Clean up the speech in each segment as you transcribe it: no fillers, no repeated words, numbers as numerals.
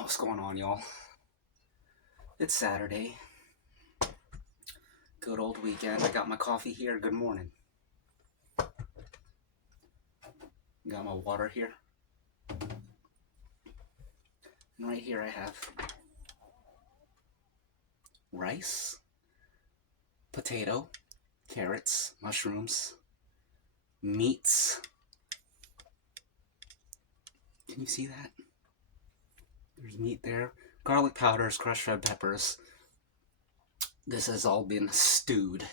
What's going on, y'all? It's Saturday. Good old weekend. I got my coffee here. Good morning. Got my water here. And right here I have rice, potato, carrots, mushrooms, meats. Can you see that? There's meat there. Garlic powders, crushed red peppers. This has all been stewed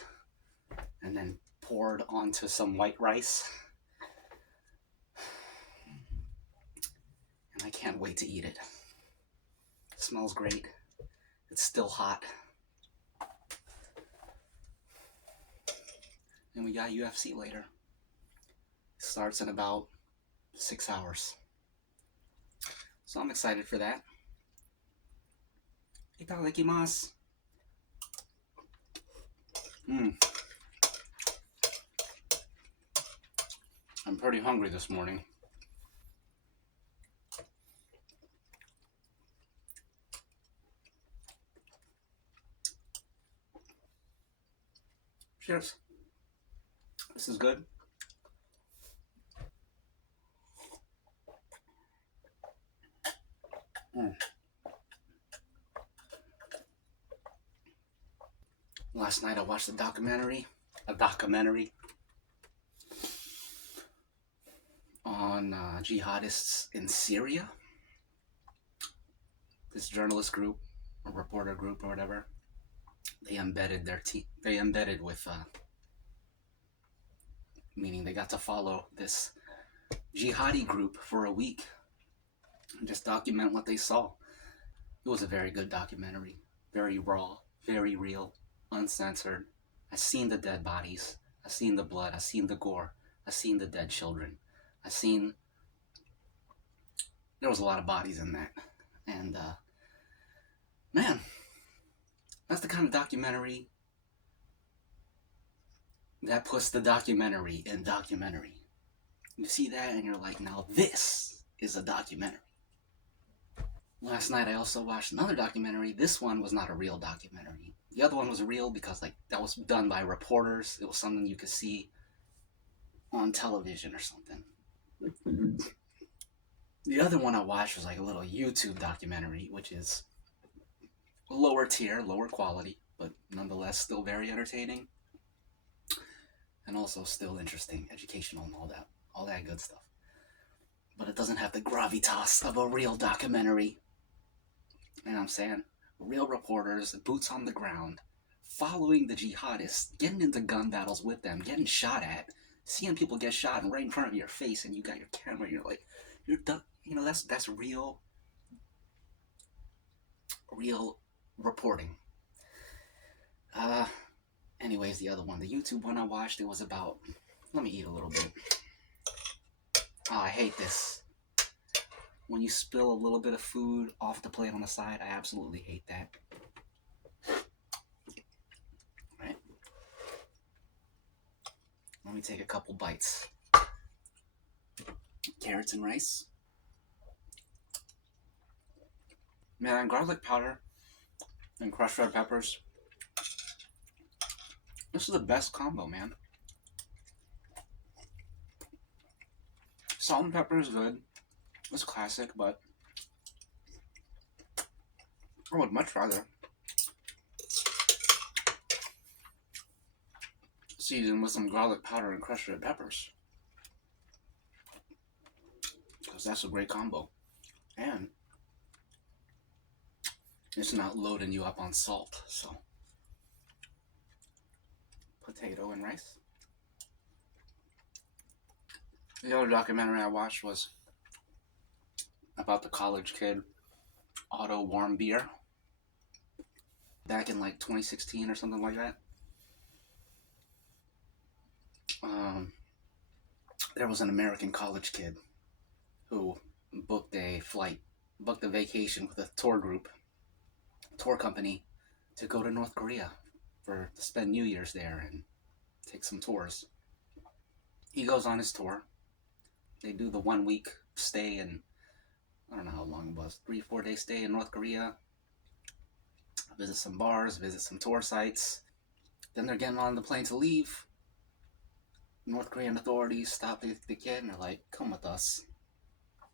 and then poured onto some white rice. And I can't wait to eat it. It smells great. It's still hot. And we got UFC later. It starts in about 6 hours. So I'm excited for that. Itadakimasu. I'm pretty hungry this morning. Cheers. This is good. Last night I watched a documentary on jihadists in Syria. This journalist group, or reporter group, or whatever, they embedded with, meaning they got to follow this jihadi group for a week and just document what they saw. It was a very good documentary, very raw, very real, uncensored. I've seen the dead bodies, I've seen the blood, I've seen the gore, I've seen the dead children, there was a lot of bodies in that. And man, that's the kind of documentary that puts the documentary in documentary. You see that and you're like, now this is a documentary. Last night I also watched another documentary. This one was not a real documentary. The other one was real because that was done by reporters. It was something you could see on television or something. The other one I watched was like a little YouTube documentary, which is lower tier, lower quality, but nonetheless still very entertaining. And also still interesting, educational, and all that good stuff. But it doesn't have the gravitas of a real documentary. You know what I'm saying? Real reporters, boots on the ground, following the jihadists, getting into gun battles with them, getting shot at, seeing people get shot and right in front of your face, and you got your camera, and you're like, you're done. You know, that's real reporting. Anyways, the other one, the YouTube one I watched, it was about, let me eat a little bit. Oh, I hate this. When you spill a little bit of food off the plate on the side, I absolutely hate that. Right? Let me take a couple bites. Carrots and rice. Man, garlic powder and crushed red peppers. This is the best combo, man. Salt and pepper is good. It's classic, but I would much rather season with some garlic powder and crushed red peppers, because that's a great combo. And it's not loading you up on salt, so. Potato and rice. The other documentary I watched was about the college kid Otto Warmbier back in like 2016 or something like that. There was an American college kid who booked a vacation with a tour company to go to North Korea to spend New Year's there and take some tours. He goes on his tour. They do the 1 week stay in I don't know how long it was, 3-4 day stay in North Korea. Visit some bars, visit some tour sites. Then they're getting on the plane to leave. North Korean authorities stop the kid and they're like, come with us.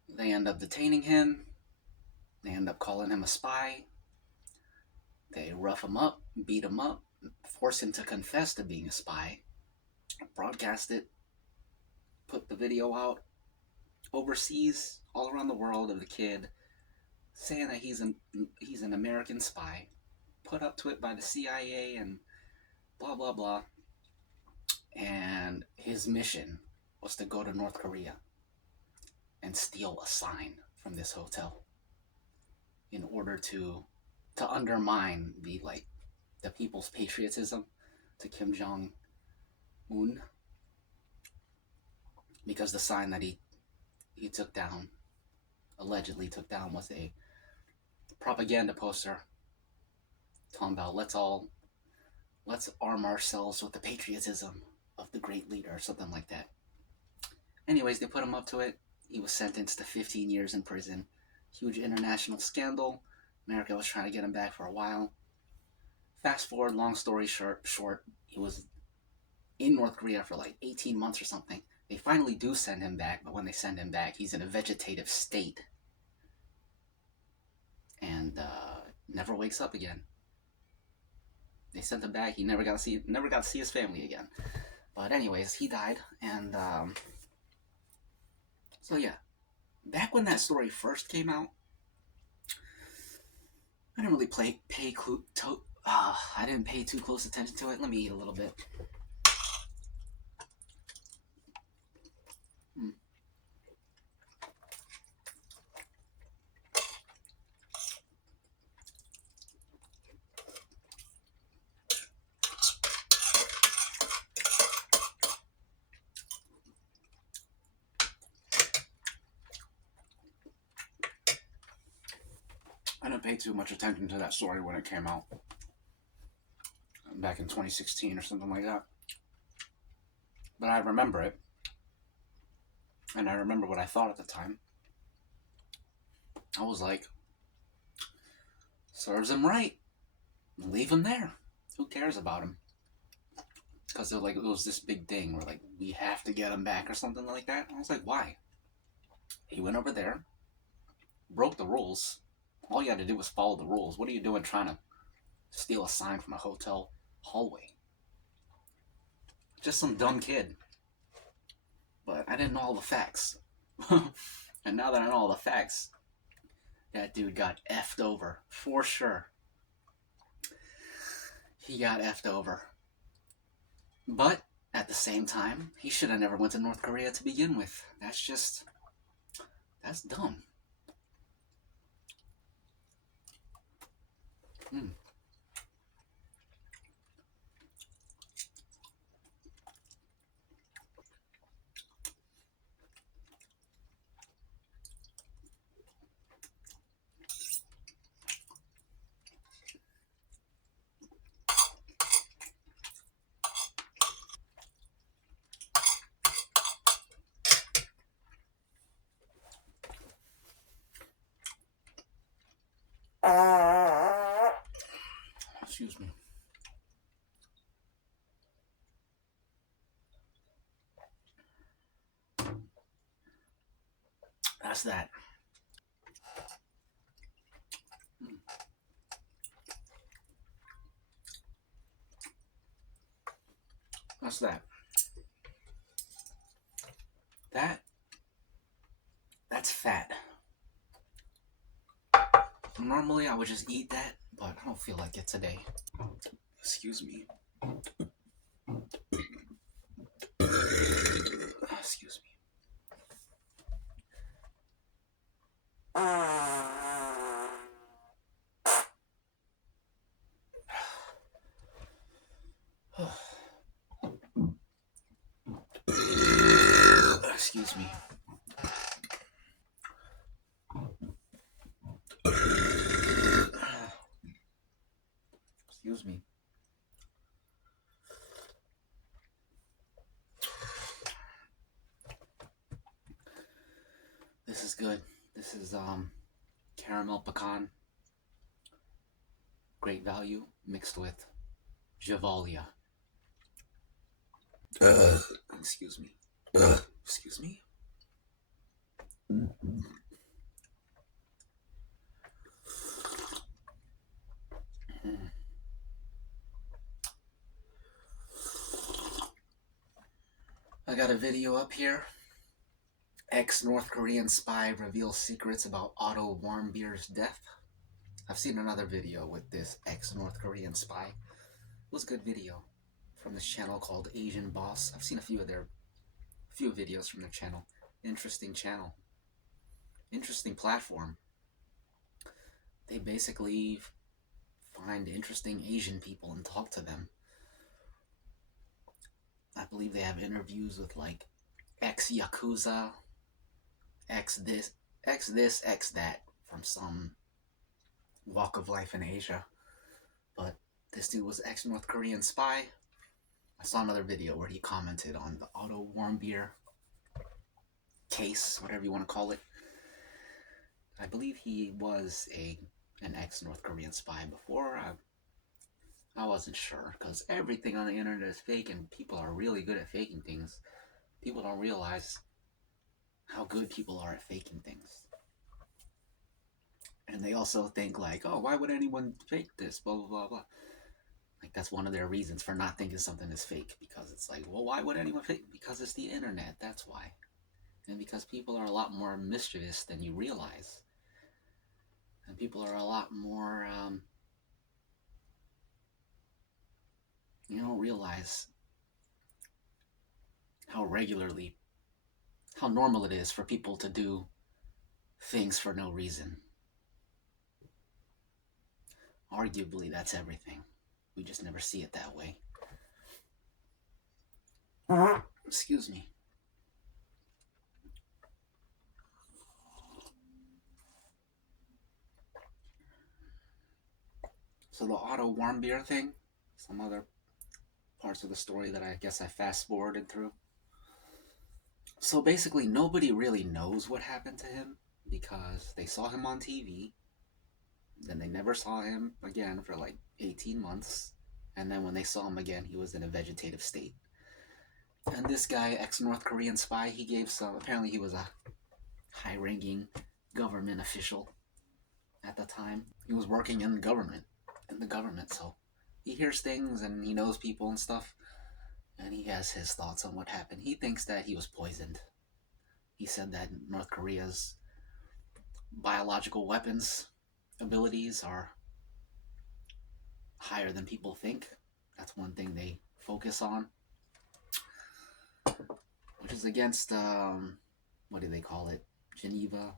They end up detaining him. They end up calling him a spy. They rough him up, beat him up, force him to confess to being a spy, broadcast it, put the video out overseas, all around the world, of the kid saying that he's an American spy, put up to it by the CIA and blah blah blah. And his mission was to go to North Korea and steal a sign from this hotel in order to undermine the people's patriotism to Kim Jong Un, because the sign that he took down, allegedly took down, was a propaganda poster talking about let's arm ourselves with the patriotism of the great leader, or something like that. Anyways, they put him up to it. He was sentenced to 15 years in prison. Huge international scandal. America was trying to get him back for a while. Fast forward, long story short, he was in North Korea for like 18 months or something. They finally do send him back, but when they send him back, he's in a vegetative state and never wakes up again. They sent him back. He never got to see his family again. But anyways, he died, and so yeah, back when that story first came out, I didn't really I didn't pay too close attention to it. Let me eat a little bit. I didn't pay too much attention to that story when it came out back in 2016 or something like that. But I remember it, and I remember what I thought at the time. I was like, serves him right. Leave him there. Who cares about him? Because it was this big thing where, like, we have to get him back or something like that. I was like, why? He went over there, broke the rules. All you had to do was follow the rules. What are you doing trying to steal a sign from a hotel hallway? Just some dumb kid. But I didn't know all the facts. And now that I know all the facts, that dude got effed over. For sure. He got effed over. But at the same time, he should have never went to North Korea to begin with. That's dumb. Excuse me. That's that. That's that. That's fat. Normally I would just eat that, but I don't feel like it today. Excuse me. Excuse me. Excuse me. Excuse me. This is good. This is caramel pecan, great value, mixed with Javalia. Excuse me. Excuse me. I got a video up here. Ex-North Korean spy reveals secrets about Otto Warmbier's death. I've seen another video with this ex-North Korean spy. It was a good video from this channel called Asian Boss. I've seen a few videos from their channel. Interesting channel. Interesting platform. They basically find interesting Asian people and talk to them. I believe they have interviews with like ex-Yakuza, ex-this, ex-that from some walk of life in Asia. But this dude was ex-North Korean spy. I saw another video where he commented on the Otto Warmbier case, whatever you want to call it. I believe he was an ex-North Korean spy before. I wasn't sure, because everything on the internet is fake, and people are really good at faking things. People don't realize how good people are at faking things. And they also think like, oh, why would anyone fake this, blah, blah, blah, blah. Like, that's one of their reasons for not thinking something is fake, because it's like, well, why would anyone fake? Because it's the internet, that's why. And because people are a lot more mischievous than you realize. And people are a lot more, you don't realize how normal it is for people to do things for no reason. Arguably, that's everything. We just never see it that way. Excuse me. So the Otto Warmbier thing, some other parts of the story that I guess I fast-forwarded through. So basically, nobody really knows what happened to him because they saw him on TV, then they never saw him again for like 18 months, and then when they saw him again, he was in a vegetative state. And this guy, ex-North Korean spy, apparently he was a high-ranking government official at the time. He was working in the government, so he hears things and he knows people and stuff, and he has his thoughts on what happened. He thinks that he was poisoned. He said that North Korea's biological weapons abilities are higher than people think. That's one thing they focus on, which is against, what do they call it? Geneva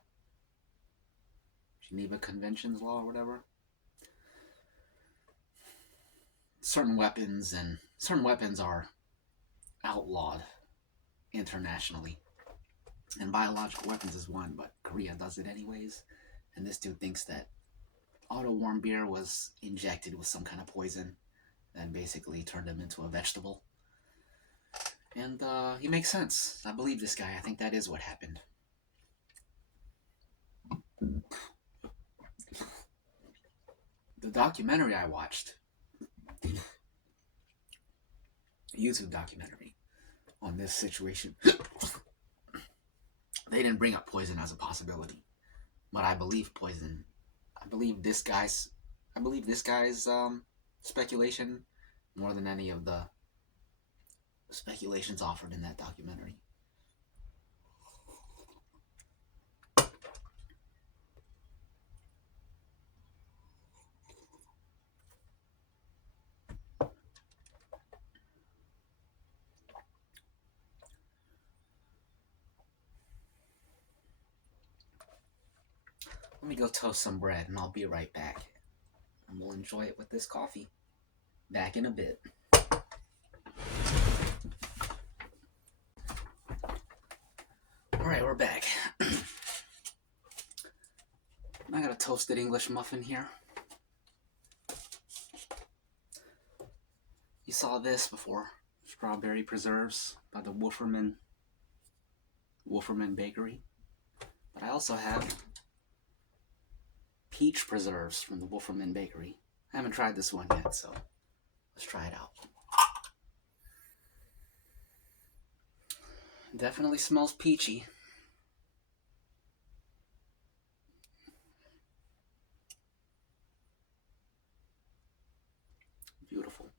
Conventions law or whatever. Certain weapons are outlawed internationally. And biological weapons is one, but Korea does it anyways. And this dude thinks that Otto Warmbier was injected with some kind of poison that basically turned him into a vegetable. And he makes sense. I believe this guy. I think that is what happened. The documentary I watched, a YouTube documentary on this situation, they didn't bring up poison as a possibility. But I believe poison. I believe this guy's speculation more than any of the speculations offered in that documentary. Let me go toast some bread and I'll be right back. And we'll enjoy it with this coffee. Back in a bit. Alright, we're back. I got a toasted English muffin here. You saw this before. Strawberry preserves by the Wolferman Bakery. But I also have peach preserves from the Wolferman Bakery. I haven't tried this one yet, so let's try it out. Definitely smells peachy. Beautiful.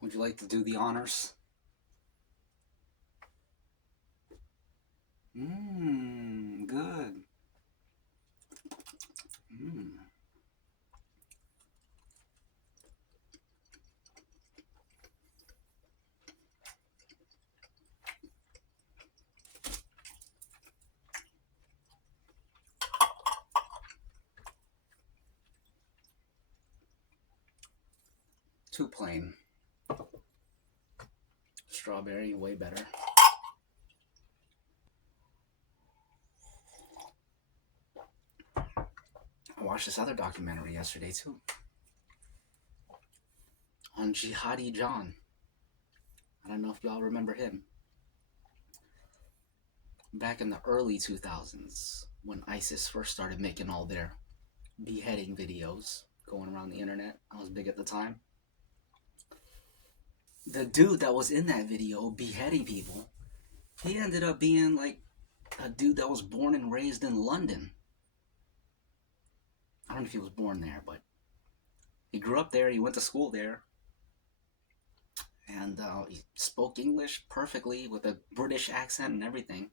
Would you like to do the honors? Good. Mmm. 2 plain. Strawberry, way better. I watched this other documentary yesterday too. On Jihadi John. I don't know if y'all remember him. Back in the early 2000s, when ISIS first started making all their beheading videos going around the internet, I was big at the time. The dude that was in that video beheading people, he ended up being like a dude that was born and raised in London. I don't know if he was born there, but he grew up there, he went to school there, and he spoke English perfectly with a British accent and everything.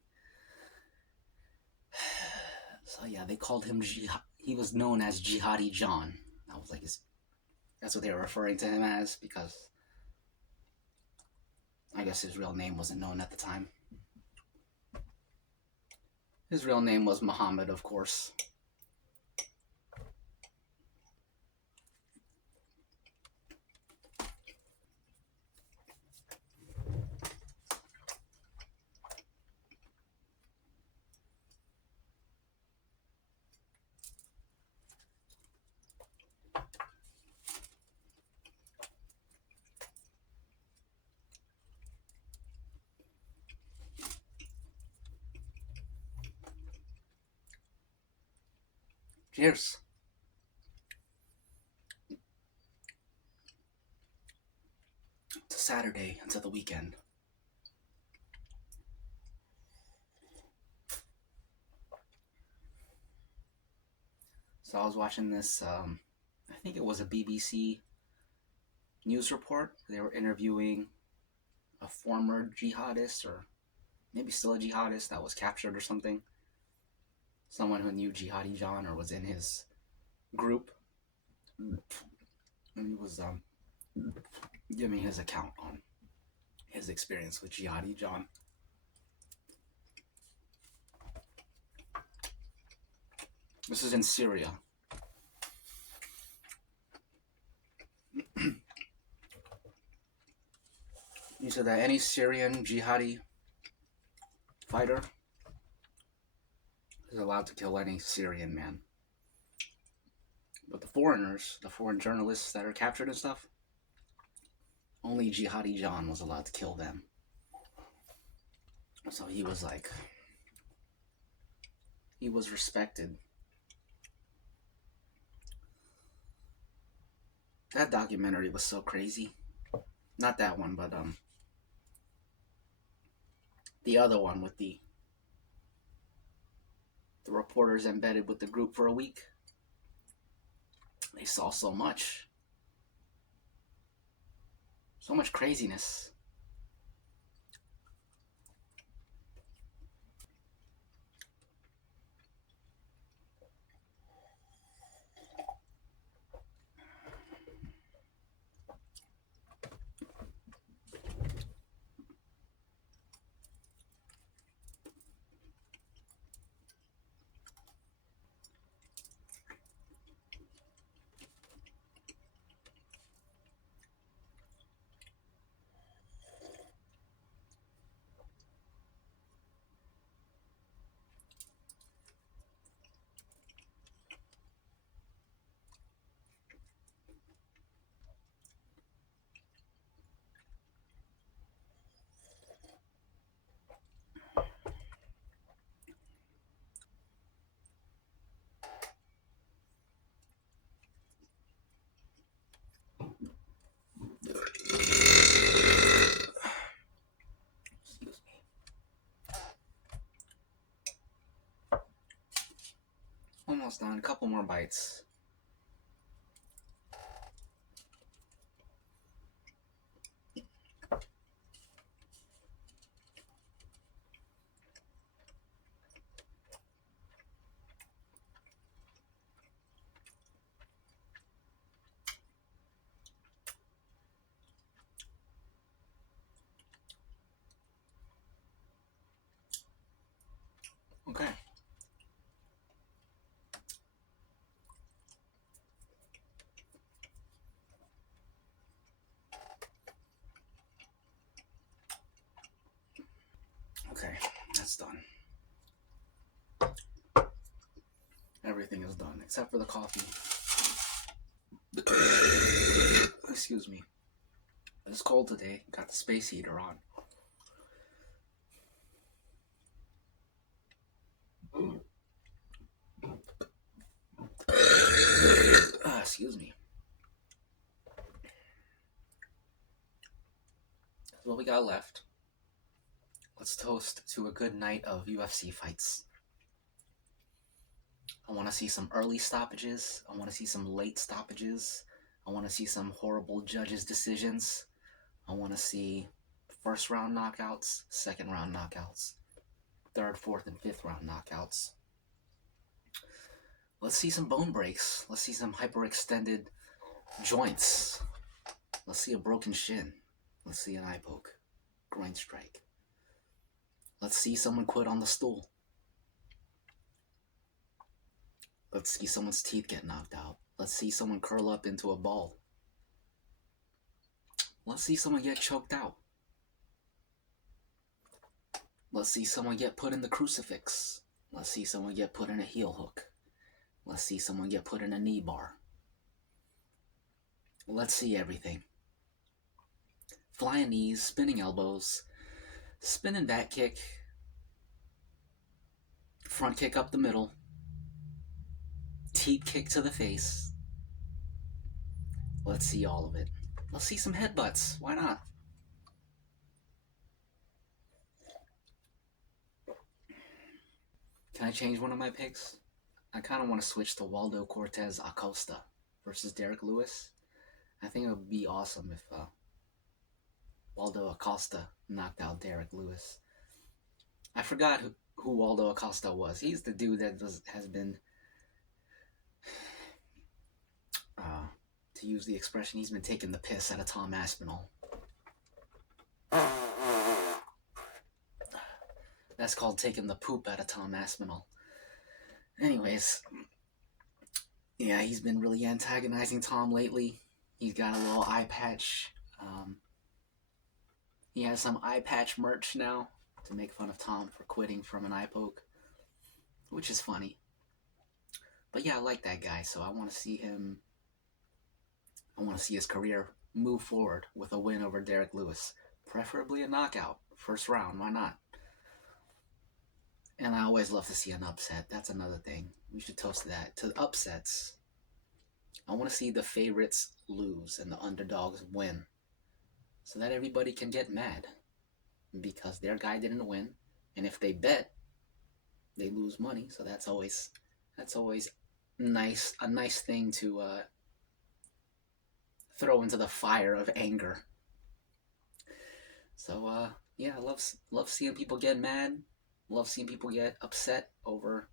So yeah, they called him he was known as Jihadi John. I was like, that's what they were referring to him as, because I guess his real name wasn't known at the time. His real name was Muhammad, of course. Cheers. To Saturday, until the weekend. So I was watching this, I think it was a BBC news report. They were interviewing a former jihadist, or maybe still a jihadist that was captured or something. Someone who knew Jihadi John or was in his group. And he was giving his account on his experience with Jihadi John. This is in Syria. He said that any Syrian jihadi fighter is allowed to kill any Syrian man. But the foreigners, the foreign journalists that are captured and stuff, only Jihadi John was allowed to kill them. So he was like, he was respected. That documentary was so crazy. Not that one, but the other one with the reporters embedded with the group for a week. They saw so much craziness. Almost done. A couple more bites. Okay. Okay, that's done. Everything is done except for the coffee. Excuse me. It's cold today. Got the space heater on. Excuse me. That's what we got left. Let's toast to a good night of UFC fights. I want to see some early stoppages. I want to see some late stoppages. I want to see some horrible judges' decisions. I want to see first round knockouts, second round knockouts, third, fourth, and fifth round knockouts. Let's see some bone breaks. Let's see some hyperextended joints. Let's see a broken shin. Let's see an eye poke, groin strike. Let's see someone quit on the stool. Let's see someone's teeth get knocked out. Let's see someone curl up into a ball. Let's see someone get choked out. Let's see someone get put in the crucifix. Let's see someone get put in a heel hook. Let's see someone get put in a knee bar. Let's see everything. Flying knees, spinning elbows, spinning back kick, front kick up the middle, teep kick to the face. Let's see all of it. Let's see some headbutts. Why not? Can I change one of my picks? I kind of want to switch to Waldo Cortez Acosta versus Derek Lewis. I think it would be awesome if Waldo Acosta knocked out Derek Lewis. I forgot who Waldo Acosta was. He's the dude that has been, to use the expression, he's been taking the piss out of Tom Aspinall. That's called taking the poop out of Tom Aspinall. Anyways, yeah, he's been really antagonizing Tom lately. He's got a little eye patch. He has some eye patch merch now to make fun of Tom for quitting from an eye poke, which is funny. But yeah, I like that guy, so I want to see him. I want to see his career move forward with a win over Derek Lewis, preferably a knockout, first round. Why not? And I always love to see an upset. That's another thing. We should toast that to upsets. I want to see the favorites lose and the underdogs win, so that everybody can get mad because their guy didn't win, and if they bet, they lose money. So that's always nice, a nice thing to throw into the fire of anger. So yeah, I love seeing people get mad. Love seeing people get upset over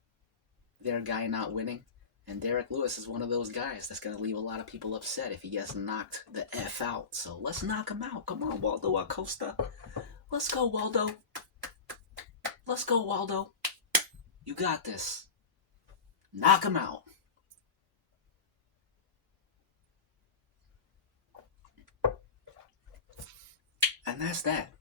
their guy not winning. And Derek Lewis is one of those guys that's going to leave a lot of people upset if he gets knocked the F out. So let's knock him out. Come on, Waldo Acosta. Let's go, Waldo. Let's go, Waldo. You got this. Knock him out. And that's that.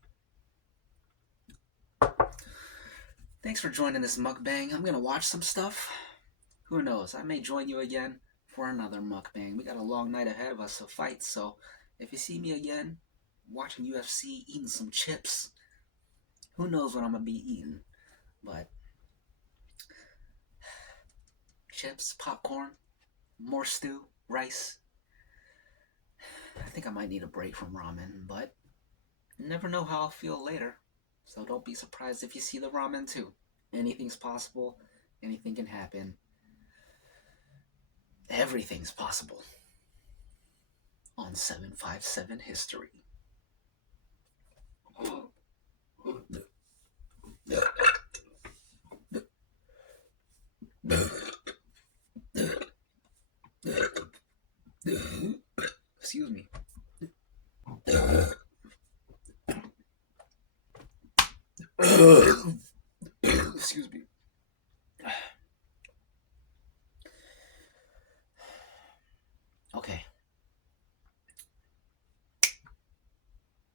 Thanks for joining this mukbang. I'm going to watch some stuff. Who knows? I may join you again for another mukbang. We got a long night ahead of us of fights, so if you see me again watching UFC, eating some chips, who knows what I'm going to be eating. But chips, popcorn, more stew, rice. I think I might need a break from ramen, but you never know how I'll feel later. So don't be surprised if you see the ramen too. Anything's possible. Anything can happen. Everything's possible on 757 History. Excuse me. Excuse me. Okay.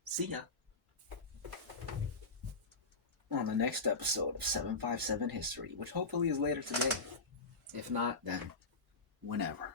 See ya on the next episode of 757 History, which hopefully is later today. If not, then whenever.